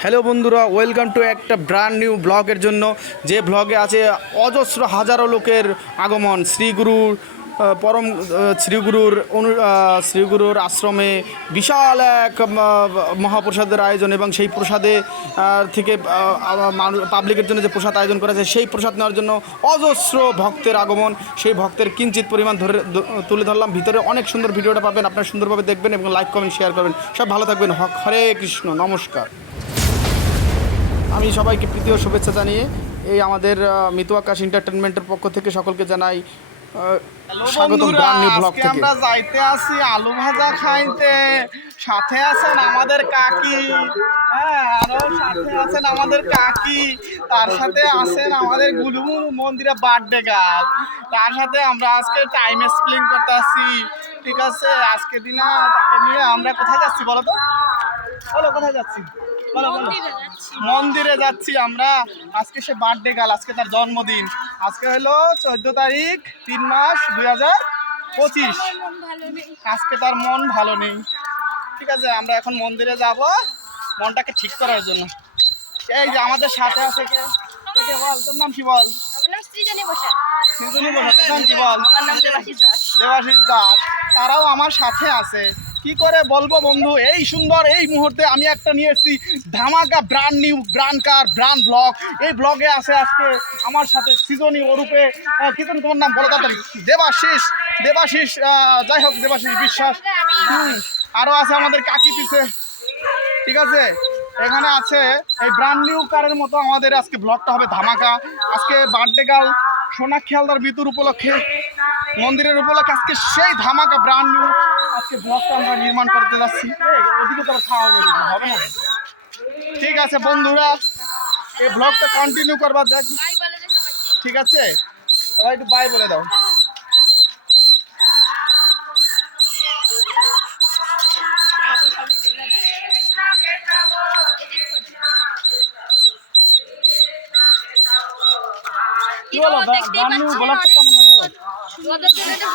Hello বন্ধুরা, welcome to একটা brand new ব্লগের জন্য। যে ব্লগে আছে অজস্র হাজারো লোকের আগমন। শ্রীগুরুর পরম শ্রীগুরুর অনু শ্রীগুরুর আশ্রমে বিশাল এক মহাপ্রসাদের আয়োজন এবং সেই প্রসাদে থেকে পাবলিকের জন্য যে প্রসাদ আয়োজন করা যায়, সেই প্রসাদ নেওয়ার জন্য অজস্র ভক্তের আগমন। সেই ভক্তের কিঞ্চিত পরিমাণ ধরে তুলে ধরলাম। ভিতরে অনেক সুন্দর ভিডিওটা পাবেন, আপনারা সুন্দরভাবে দেখবেন এবং লাইক কমেন্ট শেয়ার করবেন। সব ভালো থাকবেন। হরে কৃষ্ণ। নমস্কার। আমি সবাইকে প্রীতি ও শুভেচ্ছা জানিয়ে এই আমাদের মিতু আকাশ এন্টারটেনমেন্টের পক্ষ থেকে সকলকে জানাই আমরা যাইতে আছি আলু ভাজা খাইতে। সাথে আছেন আমাদের কাকি। হ্যাঁ আরও সাথে আছেন আমাদের কাকি। তার সাথে আছেন আমাদের গুলুমুর মন্দিরে বার্থডে গাল তার সাথে আমরা আজকে টাইম স্পেন্ড করতে আসছি। ঠিক আছে আজকে দিনা তাকে নিয়ে আমরা কোথায় যাচ্ছি বলো তো? বলো কোথায় যাচ্ছি? মন্দিরে যাচ্ছি। আমরা। আজকে সে বার্থডে গাল আজকে তার জন্মদিন। আজকে হলো চোদ্দ তারিখ তিন মাস দুই হাজার পঁচিশ আজকে তার মন ভালো নেই। ঠিক আছে আমরা এখন মন্দিরে যাব। মনটাকে ঠিক করার জন্য। এই যে আমাদের সাথে আছে কে? কে বল তোর নাম কি বল? সৃজনী বসাক নাম কি বল? দেবাশিস দাস। তারাও আমার সাথে আছে। কি করে বলব বন্ধু? এই সুন্দর এই মুহূর্তে আমি একটা নিয়ে এসেছি ধামাকা brand new brand car brand blog এই ব্লগে আছে আজকে আমার সাথে সিজনি ওরূপে আহ, তোমার নাম বলো তাড়াতাড়ি। দেবাশিস দেবাশিস যাই হোক দেবাশিস বিশ্বাস। আরও আছে আমাদের কাকি পিছে। ঠিক আছে? এখানে আছে এই ব্র্যান্ড নিউ কারের মতো আমাদের আজকে ব্লগটা হবে ধামাকা। আজকে বার্থডে গার্ল সোনা খেয়ালদার মৃত্যুর উপলক্ষে মন্দিরের উপলক্ষে আজকে সেই ধামাকা ব্র্যান্ড নিউ আজকে ব্লগটা আমরা নির্মাণ করতে যাচ্ছি। ওদিকে তো খাওয়া হবে না, ঠিক আছে বন্ধুরা এই ব্লগটা কন্টিনিউ করবার দেখ। ঠিক আছে? সবাই একটু বাই বলে দাও।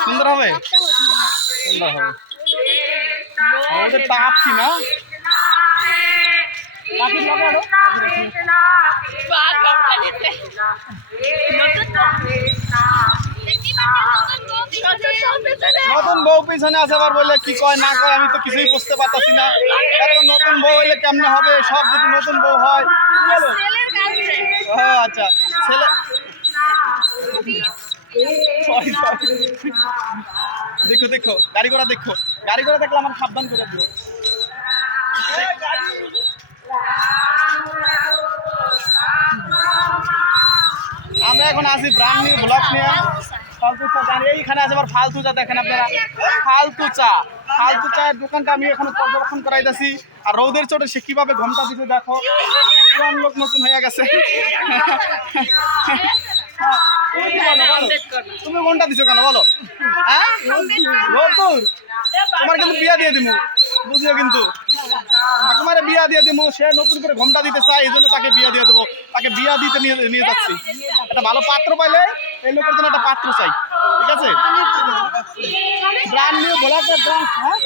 সুন্দর হবে? সুন্দর হবে। আমাদের তাপছি না। নতুন বউ পিছনে আছে আবার বলে কি কয় না কয় আমি তো কিছুই বুঝতে পারতাছি না এত নতুন বউ হইলে কেমনে হবে সব যদি নতুন বউ হয়। ও আচ্ছা ছেলে. দেখো দেখো গাড়ি ঘোড়া দেখো গাড়ি ঘোড়া দেখলে আমার সাবধান করে দিও। আমরা এখন আছি ব্রান্ড নিউ ব্লক নিয়ে। ফালতু চা জানি এইখানে আছে আবার ফালতু চা দেখেন আপনারা। ফালতু চা ফালতু চায়ের দোকানটা আমি এখন পর্যবেক্ষণ করাইতেছি। আর রৌদের চোটে সে কীভাবে ঘণ্টা দিতে দেখো লোক নতুন হয়ে গেছে। তুমি কি বলো, বলো? তুমি ঘণ্টা দিছো কেন? বলো। হ্যাঁ? তোমার কিন্তু বিয়া দিয়ে দিমু। বুঝিও কিন্তু? তোমার বিয়া দিয়ে দিমু। সে নতুন করে ঘোমটা দিতে চায় এই জন্য তাকে বিয়া দিয়ে দেবো। তাকে বিয়া দিতে নিয়ে নিয়ে যাচ্ছি। একটা ভালো পাত্র পাইলে এই লোকের জন্য একটা পাত্র চাই। ঠিক আছে? ব্র্যান্ড নিউ ব্লকের হ্যাঁ?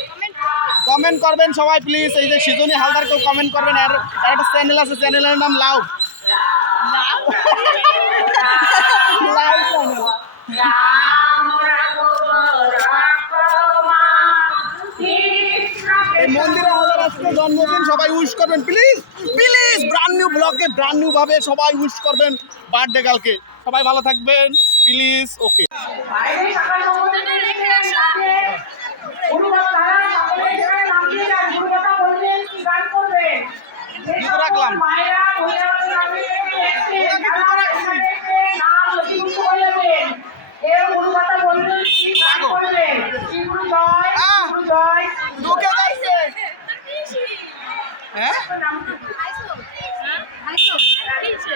কমেন্ট করবেন সবাই প্লিজ এই যে সিজনি হালদারকেও কমেন্ট করবেন। আর একটা চ্যানেল আছে চ্যানেলের নাম লাউ। লাউ? চ্যানেল মন্দিরে জন্মদিন, সবাই উইশ করবেন প্লিজ প্লিজ ব্রান্ড নিউ ব্লগে ব্রান্ড নিউ ভাবে সবাই উইশ করবেন বার্থডে কালকে সবাই ভালো থাকবেন প্লিজ ওকে ওদের রেখে আসো। জুতো রাখলাম আহ! ঢুকে যাচ্ছে হ্যাঁ আইসো? হ্যাঁ? আইসো? কি হচ্ছে?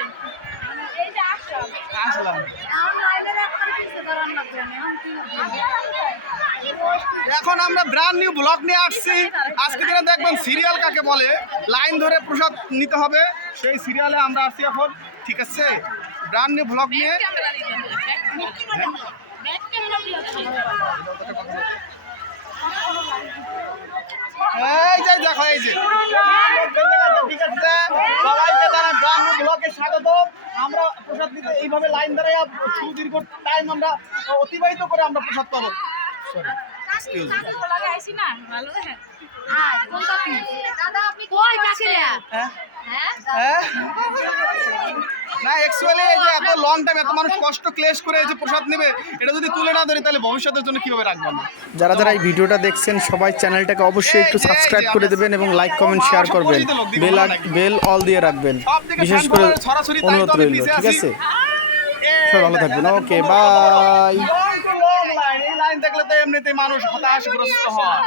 এই যে আসলাম। আসলাম আমার লাইনের একটা পিছে দাঁড়ান লাগবে না, এখন কি হবে? এখন আমরা ব্র্যান্ড নিউ ব্লগ নিয়ে আসছি। আজকে দিনে দেখবেন সিরিয়াল কাকে বলে লাইন ধরে প্রসাদ নিতে হবে। সেই সিরিয়ালে আমরা আসছি এখন। ঠিক আছে? ব্র্যান্ড নিউ ব্লগ নিয়ে। এই যে দেখো, এই যে। ঠিক আছে? মূলত আমরা প্রসাদ দিতে এইভাবে লাইন দাঁড়ায় সুদীর্ঘ টাইম আমরা অতিবাহিত করে আমরা প্রসাদ পাবো। লাগাইছি না? ভালো হ্যাঁ। কোনটা কি দাদা আপনি কই কাছেরা হ্যাঁ? হ্যাঁ? অ্যাকচুয়ালি এই যে এত লং টাইম এত মানুষ কষ্ট ক্লেশ করে যে প্রসাদ নেবে এটা যদি তুলে না ধরি তাহলে ভবিষ্যতের জন্য কীভাবে রাখবেন যারা যারা এই ভিডিওটা দেখছেন সবাই চ্যানেলটাকে অবশ্যই একটু সাবস্ক্রাইব করে দেবেন এবং লাইক কমেন্ট শেয়ার করবেন। বেল বেল অল দিয়ে রাখবেন। বিশেষ করে অনুরোধ রইল ঠিক আছে? সবাই ভালো থাকবেন। ওকে বাই লং লাইন এই লাইন দেখলে তো এমনিতেই মানুষ হতাশগ্রস্ত হয়।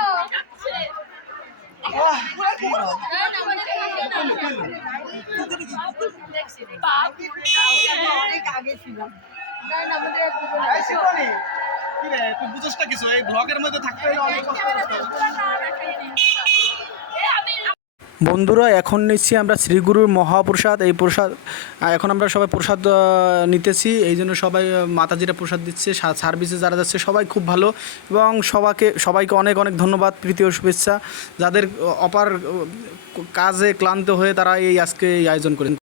তুই বুঝোস না কিছু? এই ব্লগের মধ্যে থাকতে অনেক কষ্ট। বন্ধুরা, এখন নিচ্ছি আমরা শ্রীগুরুর মহাপ্রসাদ। এই প্রসাদ এখন আমরা সবাই প্রসাদ নিতেছি। এই জন্য সবাই মাতাজিরা প্রসাদ দিচ্ছে। সার্ভিসে যারা যাচ্ছে, সবাই খুব ভালো। এবং সবাইকে সবাইকে অনেক অনেক ধন্যবাদ, প্রীতি ও শুভেচ্ছা। যাদের, অপার কাজে ক্লান্ত হয়ে তারা এই আজকে এই আয়োজন করেন।